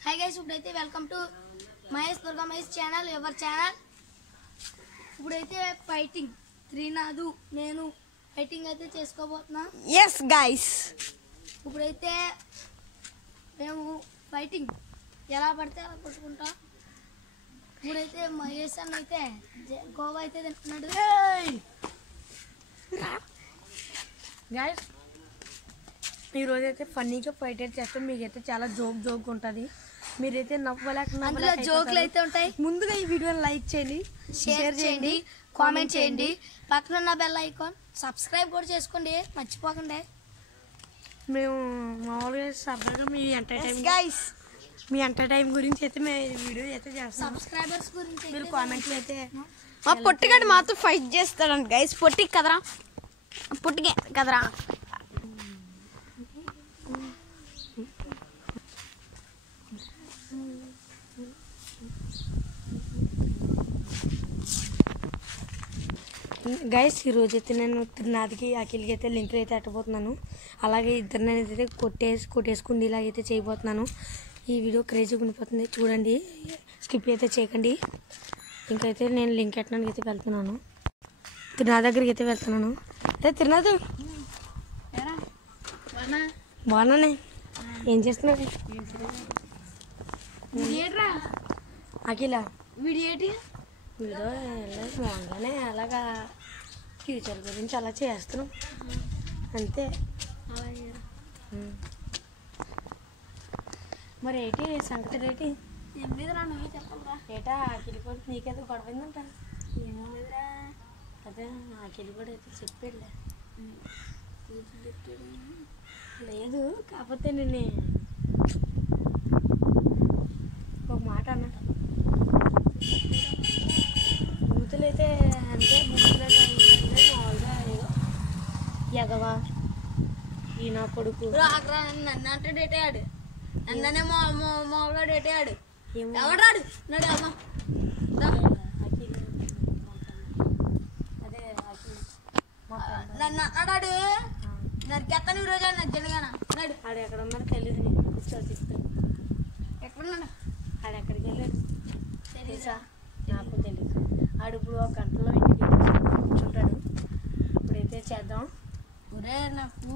हाय guys इప్పుడైతే welcome to Mahesh Durga Mahesh channel ever channel ఇప్పుడైతే fighting Trinath నేను ఫైటింగ్ అయితే చేసుకోబోతున్నా yes guys ఇప్పుడైతే మేము ఫైటింగ్ ఎలా పడితే అలా కొట్టుకుంటా ఇప్పుడైతే మహేష్ అన్న అయితే గోవా అయితే తింటున్నాడు guys ఈ రోజు అయితే ఫన్నీగా ఫైట్ అయితే చేస్తాం మీకైతే చాలా జోక్ ఉంటుంది మీరైతే అందులో జోకులు అయితే ఉంటాయి ముందుగా ఈ వీడియోని లైక్ చేయండి షేర్ చేయండి కామెంట్ చేయండి పక్కన ఉన్న బెల్ ఐకాన్ సబ్స్క్రైబ్ కూడా చేసుకోండి మర్చిపోకండి మేము మామూలుగా సరదాగా మీ ఎంటర్టైన్ గురించి అయితే మేము వీడియో అయితే చేస్తాం సబ్స్క్రైబర్స్ గురించి మీరు కామెంట్లు అయితే మా పొట్టిగాడు మాతో ఫైట్ చేస్తాడంట గైస్ పొట్టికి కదరా పొట్టిగే కదరా గైస్ ఈరోజు అయితే నేను త్రినాథ్కి అఖిల్కి అయితే లింకులు అయితే అట్టబోతున్నాను అలాగే ఇద్దరిని అయితే కొట్టేసుకుని ఇలాగైతే చేయబోతున్నాను ఈ వీడియో క్రేజీగా ఉండిపోతుంది చూడండి స్కిప్ అయితే చేయకండి ఇంకైతే నేను లింక్ ఎట్టడానికి అయితే వెళ్తున్నాను త్రినాథ్ దగ్గరికి అయితే వెళ్తున్నాను అదే త్రినాథ్ బాగున్నానే ఏం చేస్తున్నాడు అఖిల వీడియో బాగానే అలాగా ఫ్యూచర్ గురించి అలా చేస్తున్నాం అంతే మరి ఏంటి సంగతి ఏంటి ఏటా అఖిలి కూడా నీకేదో గొడవైందంట అదే అఖిలి కూడా అయితే చెప్పాడులే లేదు కాకపోతే నేను ఒక మాట అన్న బూతులైతే అంటే బూతులైతే మామూలుగా ఏదో ఎగవా ఈ నా కొడుకు నన్ను అంటే డేట్ అయ్యాడు నన్ననే మామూలుగా డేట్ అయ్యాడు ఎవడాడు నడు అమ్మ అదే నన్ను అన్నాడు నరికెత్తాను ఈరోజు నాకు జనగాన నడు ఆడు ఎక్కడ ఉన్నారో తెలియదు నీకు కూర్చోవాలి చెప్తాను ఎక్కడున్నాడు ఆడు ఎక్కడికి వెళ్ళాడు తెలుసా నాకు తెలియదు ఆడు ఇప్పుడు ఒక గంటలో ఇంటికి కూర్చుంటాడు ఇప్పుడైతే చేద్దాం ఒరే నాకు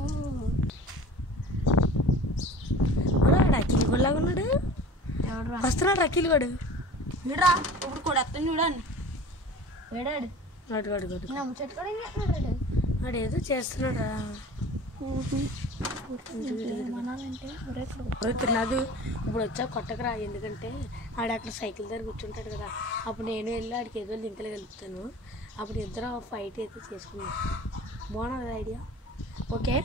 ఆడు అఖిల్ కూడా లాగా ఉన్నాడు ఎవడరా వస్తున్నాడు అఖిల్ కూడా వీడరా ఇప్పుడు కూడా ఎత్తాను చూడండి వేడాడు అడు గడు గడు నా ముచ్చట్టు కూడా ఏం చేస్తున్నాడు వాడు ఏదో చేస్తున్నాడా మనాలంటే ఒరే తిన్నాదు ఇప్పుడు వచ్చా కొట్టకరా ఎందుకంటే ఆడ అక్కడ సైకిల్ దగ్గర కూర్చుంటాడు కదా అప్పుడు నేను వెళ్ళి ఆడికి ఏదో లింకులు కలుపుతాను అప్పుడు ఇద్దరు ఫైట్ అయితే చేసుకున్నాం బాగున్నది ఐడియా ఓకే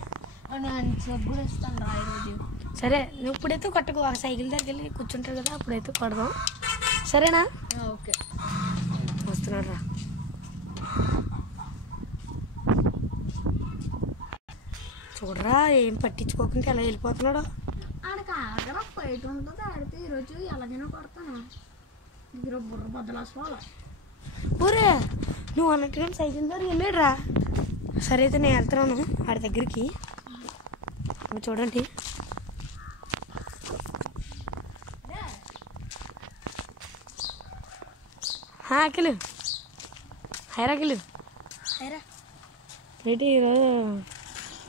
నేను చెప్ కూడా ఇస్తాను రా ఈరోజు సరే నువ్వు ఇప్పుడైతే కొట్టకు ఆ సైకిల్ దగ్గరికి వెళ్ళి కూర్చుంటాడు కదా అప్పుడైతే కొడదాం సరేనా ఓకే వస్తున్నాడు రా చూడరా ఏం పట్టించుకోకుండా ఎలా వెళ్ళిపోతున్నాడు ఆడికి ఆగరా ఫైట్ ఉంటుంది ఆడితే ఈరోజు ఎలాగైనా కొడతాను ఈరోజు బుర్ర బద్దలాసుకోవాలి ఊరే నువ్వు అన్నట్టుగా సైకిల్ దగ్గర వెళ్ళాడురా సరే అయితే నేను వెళ్తున్నాను ఆడి దగ్గరికి చూడండి అఖిలు హైరా అఖిలు అయిరా ఏంటి ఈరోజు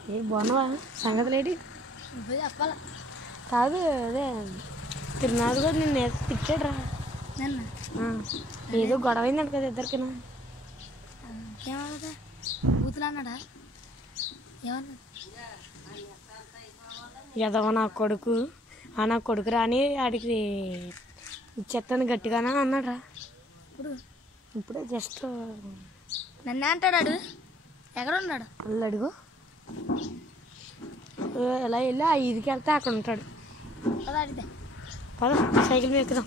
ఏ బాగున్నావా సంగతులు ఏంటి నువ్వే చెప్పాలా కాదు అదే తిరునాథ్ కూడా నిన్ను ఏదో తిట్టాడు రా నన్ను ఏదో గొడవ అయిందంట కదా ఇద్దరికినా ఏమన్నా బూతులు అన్నాడా ఏమన్నా ఎదవ నా కొడుకు నా కొడుకు రాని ఆడికి ఇచ్చేస్తాను గట్టిగానే అన్నాడు రా ఇప్పుడు ఇప్పుడే జస్ట్ నన్నే అంటాడు ఎక్కడ ఉన్నాడు వాళ్ళు అడుగు ఎలా వెళ్ళి ఆ ఈదికి వెళ్తే అక్కడ ఉంటాడు కదా అడిగితే పద సైకిల్ మీద ఎక్కుదాం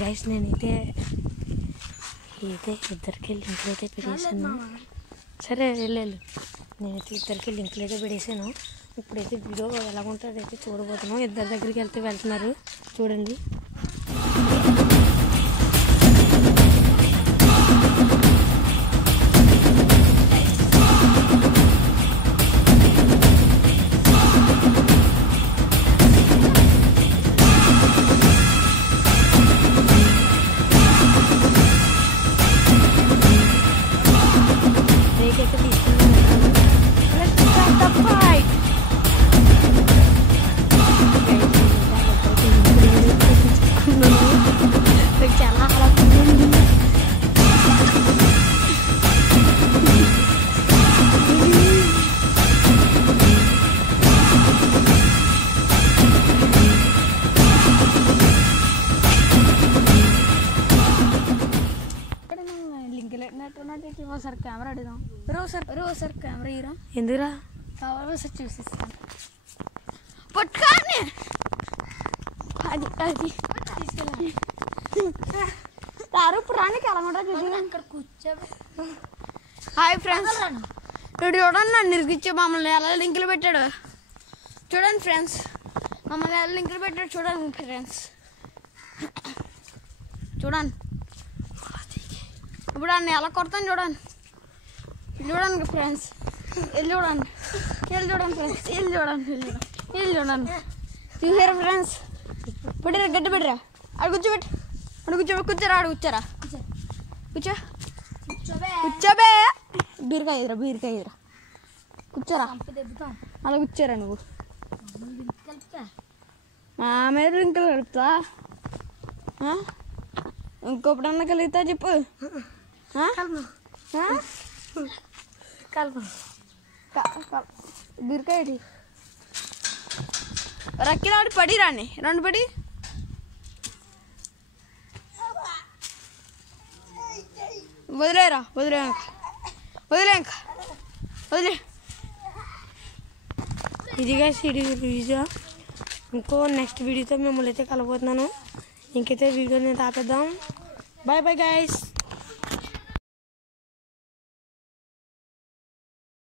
గైస్ నేనైతే ఇద్దరికి లింకులు అయితే పెట్టేసాను సరే వెళ్ళు నేనైతే ఇద్దరికి లింకులు అయితే పెట్టేసాను ఇప్పుడైతే వీడియో ఎలా ఉంటుందో అయితే చూడబోతున్నాం ఇద్దరి దగ్గరికి వెళ్తున్నారు చూడండి ఆడుదాం రోసర్ కెమెరా హీరో ఎందుకురా కావాలో సార్ చూసిస్తాను పట్టుకాని అది తీసుకెళ్ళండి తారు ప్రాణికి ఎలా ఉంటా చూసి అక్కడ కూర్చోబెట్టి హాయ్ ఫ్రెండ్స్ ఇప్పుడు చూడండి నన్ను నిరికిచ్చే మమ్మల్ని ఎలా లింకులు పెట్టాడు చూడండి ఫ్రెండ్స్ మమ్మల్ని ఎలా లింకులు పెట్టాడు చూడండి ఫ్రెండ్స్ చూడండి ఇప్పుడు అన్ని ఎలా కొడతాను చూడండి ఫ్రెండ్స్ వెళ్ళి చూడండి ఫ్రెండ్స్ వెళ్ళి చూడండి చూసారా ఫ్రెండ్స్ పెట్టిరా గడ్డి పెట్టిరా ఆడు కూర్చోరా కూర్చోరా కూర్చోబే బీరకాయ ఎదురా కూర్చోరా దెబ్బతాం అలా కూర్చోరా నువ్వు కలుపుతా మా మీద లింకులు కలుపుతా ఇంకొప్పుడన్నా కలుగుతా చెప్పు కలుపు బీరకాయ రక్కిలాడి పడి రాని రెండు పడి వదిలేరా వదిలే ఇదిగా సిడి వీడియో ఇంకో నెక్స్ట్ వీడియోతో మిమ్మల్ని అయితే కలబోతున్నాను ఇంకైతే వీడియోని ఆపేద్దాం బాయ్ గైస్